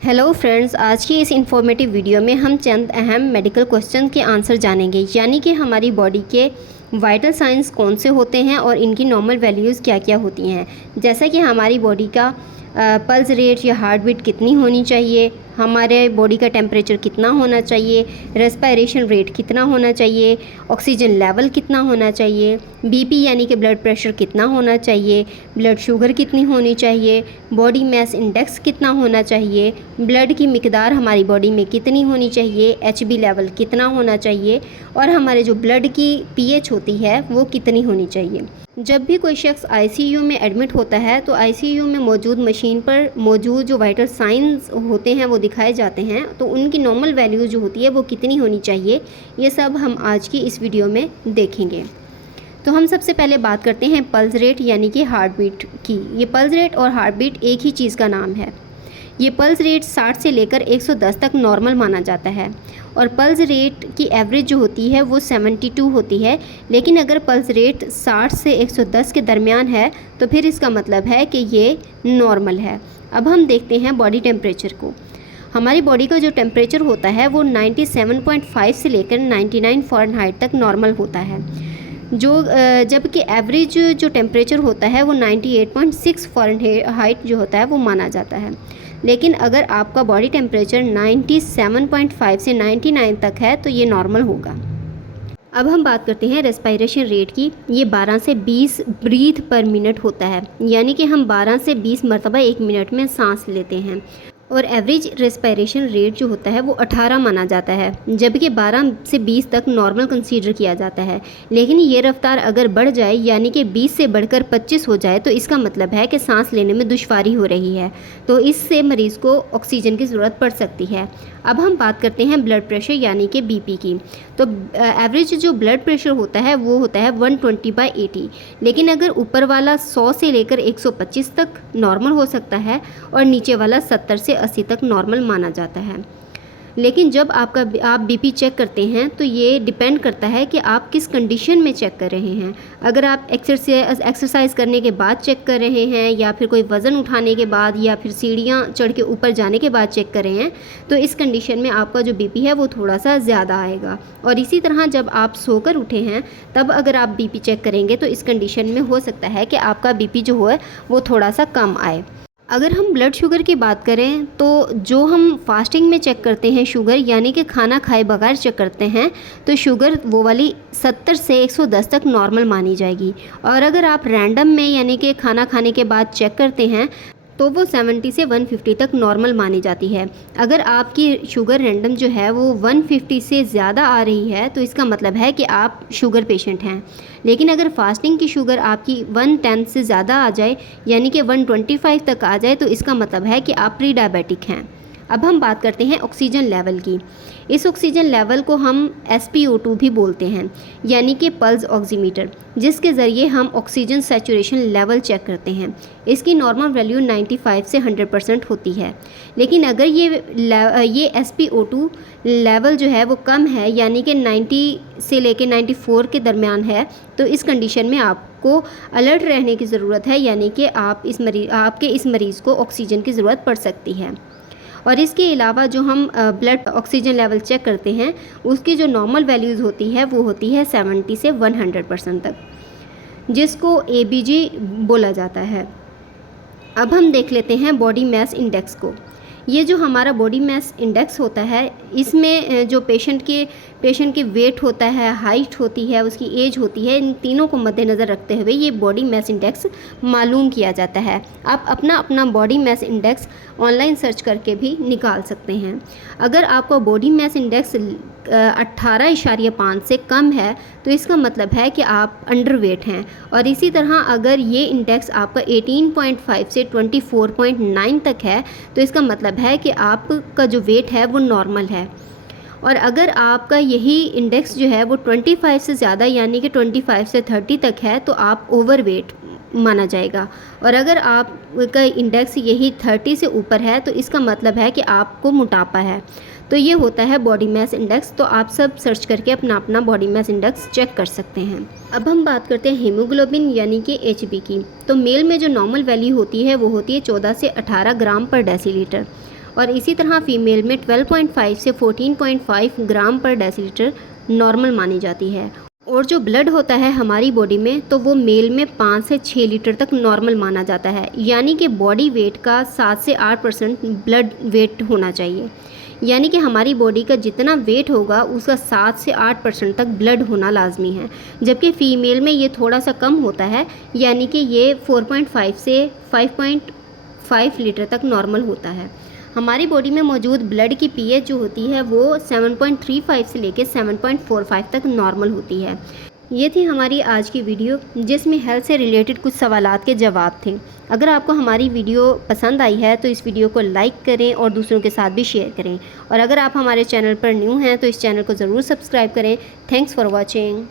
Hello friends, आज की इस इंफॉर्मेटिव वीडियो में हम चंद अहम मेडिकल क्वेश्चन के आंसर जानेंगे, यानी कि हमारी बॉडी के वाइटल साइंस कौन से होते हैं और इनकी नॉर्मल वैल्यूज़ क्या क्या होती हैं। जैसा कि हमारी बॉडी का पल्स रेट या हार्ट बीट कितनी होनी चाहिए, हमारे बॉडी का टेम्परेचर कितना होना चाहिए, रेस्पिरेशन रेट कितना होना चाहिए, ऑक्सीजन लेवल कितना होना चाहिए, बीपी यानी कि ब्लड प्रेशर कितना होना चाहिए, ब्लड शुगर कितनी होनी चाहिए, बॉडी मास इंडेक्स कितना होना चाहिए, ब्लड की मिकदार हमारी बॉडी में कितनी होनी चाहिए, एचबी लेवल कितना होना चाहिए और हमारे जो ब्लड की पीएच होती है वो कितनी होनी चाहिए। जब भी कोई शख्स आईसीयू में एडमिट होता है तो आईसीयू में मौजूद मशीन पर मौजूद जो वाइटल साइंस होते हैं वो दिखाए जाते हैं, तो उनकी नॉर्मल वैल्यू जो होती है वो कितनी होनी चाहिए, ये सब हम आज की इस वीडियो में देखेंगे। तो हम सबसे पहले बात करते हैं पल्स रेट यानी कि हार्ट बीट की। ये पल्स रेट और हार्ट बीट एक ही चीज़ का नाम है। ये पल्स रेट 60 से लेकर 110 तक नॉर्मल माना जाता है और पल्स रेट की एवरेज जो होती है वो 72 होती है। लेकिन अगर पल्स रेट 60 से 110 के दरमियान है तो फिर इसका मतलब है कि ये नॉर्मल है। अब हम देखते हैं बॉडी टेम्परेचर को। हमारी बॉडी का जो टेम्परेचर होता है वो 97.5 से लेकर 99 फ़ारेनहाइट तक नॉर्मल होता है, जो जबकि एवरेज जो टेम्परेचर होता है वो 98.6 फ़ारेनहाइट जो होता है वो माना जाता है। लेकिन अगर आपका बॉडी टेम्परेचर 97.5 से 99 तक है तो ये नॉर्मल होगा। अब हम बात करते हैं रेस्पिरेशन रेट की। ये 12 से 20 ब्रीथ पर मिनट होता है, यानी कि हम 12 से 20 मरतबा एक मिनट में सांस लेते हैं और एवरेज रेस्पिरेशन रेट जो होता है वो 18 माना जाता है, जबकि 12 से 20 तक नॉर्मल कंसीडर किया जाता है। लेकिन ये रफ्तार अगर बढ़ जाए यानी कि 20 से बढ़कर 25 हो जाए तो इसका मतलब है कि सांस लेने में दुश्वारी हो रही है, तो इससे मरीज़ को ऑक्सीजन की ज़रूरत पड़ सकती है। अब हम बात करते हैं ब्लड प्रेशर यानी कि बीपी की। तो एवरेज जो ब्लड प्रेशर होता है वो होता है 120/80, लेकिन अगर ऊपर वाला 100 से लेकर 125 तक नॉर्मल हो सकता है और नीचे वाला 70 से 80 तक नॉर्मल माना जाता है। लेकिन जब आप बीपी चेक करते हैं तो ये डिपेंड करता है कि आप किस कंडीशन में चेक कर रहे हैं। अगर आप एक्सरसाइज करने के बाद चेक कर रहे हैं या फिर कोई वज़न उठाने के बाद या फिर सीढ़ियाँ चढ़ के ऊपर जाने के बाद चेक कर रहे हैं तो इस कंडीशन में आपका जो बीपी है वो थोड़ा सा ज़्यादा आएगा। और इसी तरह जब आप सोकर उठे हैं तब अगर आप बीपी चेक करेंगे तो इस कंडीशन में हो सकता है कि आपका बीपी जो है वो थोड़ा सा कम आए। अगर हम ब्लड शुगर की बात करें तो जो हम फास्टिंग में चेक करते हैं शुगर, यानी कि खाना खाए बगैर चेक करते हैं, तो शुगर वो वाली 70 से 110 तक नॉर्मल मानी जाएगी। और अगर आप रैंडम में यानी कि खाना खाने के बाद चेक करते हैं तो वो 70 से 150 तक नॉर्मल मानी जाती है। अगर आपकी शुगर रैंडम जो है वो 150 से ज़्यादा आ रही है तो इसका मतलब है कि आप शुगर पेशेंट हैं। लेकिन अगर फास्टिंग की शुगर आपकी 110 से ज़्यादा आ जाए यानी कि 125 तक आ जाए तो इसका मतलब है कि आप प्री डायबिटिक हैं। अब हम बात करते हैं ऑक्सीजन लेवल की। इस ऑक्सीजन लेवल को हम SpO2 भी बोलते हैं, यानी कि पल्स ऑक्सीमीटर, जिसके ज़रिए हम ऑक्सीजन सैचुरेशन लेवल चेक करते हैं। इसकी नॉर्मल वैल्यू 95 से 100% होती है। लेकिन अगर ये SpO2 लेवल जो है वो कम है यानी कि 90 से लेकर 94 के दरमियान है तो इस कंडीशन में आपको अलर्ट रहने की ज़रूरत है, यानी कि आपके इस मरीज़ को ऑक्सीजन की ज़रूरत पड़ सकती है। और इसके अलावा जो हम ब्लड ऑक्सीजन लेवल चेक करते हैं उसकी जो नॉर्मल वैल्यूज़ होती है वो होती है 70 से 100% तक, जिसको ABG बोला जाता है। अब हम देख लेते हैं बॉडी मास इंडेक्स को। ये जो हमारा बॉडी मास इंडेक्स होता है इसमें जो पेशेंट के वेट होता है, हाइट होती है, उसकी एज होती है, इन तीनों को मद्देनज़र रखते हुए ये बॉडी मास इंडेक्स मालूम किया जाता है। आप अपना body mass index online search करके भी निकाल सकते हैं। अगर आपका बॉडी मास इंडेक्स 18.5 से कम है तो इसका मतलब है कि आप अंडरवेट हैं। और इसी तरह अगर ये इंडेक्स आपका 18.5 से 24.9 तक है तो इसका मतलब है कि आपका जो वेट है वो नॉर्मल है। और अगर आपका यही इंडेक्स जो है वो 25 से ज़्यादा यानी कि 25 से 30 तक है तो आप ओवरवेट माना जाएगा। और अगर आपका इंडेक्स यही 30 से ऊपर है तो इसका मतलब है कि आपको मोटापा है। तो ये होता है बॉडी मास इंडेक्स। तो आप सब सर्च करके अपना बॉडी मास इंडेक्स चेक कर सकते हैं। अब हम बात करते हैं हीमोग्लोबिन यानी कि HB की। तो मेल में जो नॉर्मल वैल्यू होती है वो होती है 14 से 18 ग्राम पर डेसीलीटर और इसी तरह फ़ीमेल में 12.5 से 14.5 ग्राम पर डेसीलीटर नॉर्मल मानी जाती है। और जो ब्लड होता है हमारी बॉडी में, तो वो मेल में 5 से 6 लीटर तक नॉर्मल माना जाता है, यानी कि बॉडी वेट का 7 से 8% ब्लड वेट होना चाहिए। यानी कि हमारी बॉडी का जितना वेट होगा उसका 7 से 8% तक ब्लड होना लाजमी है, जबकि फ़ीमेल में ये थोड़ा सा कम होता है, यानी कि ये 4.5 से 5.5 लीटर तक नॉर्मल होता है। हमारी बॉडी में मौजूद ब्लड की पीएच जो होती है वो 7.35 से लेकर 7.45 तक नॉर्मल होती है। ये थी हमारी आज की वीडियो, जिसमें हेल्थ से रिलेटेड कुछ सवालात के जवाब थे। अगर आपको हमारी वीडियो पसंद आई है तो इस वीडियो को लाइक करें और दूसरों के साथ भी शेयर करें। और अगर आप हमारे चैनल पर न्यू हैं तो इस चैनल को ज़रूर सब्सक्राइब करें। Thanks for watching.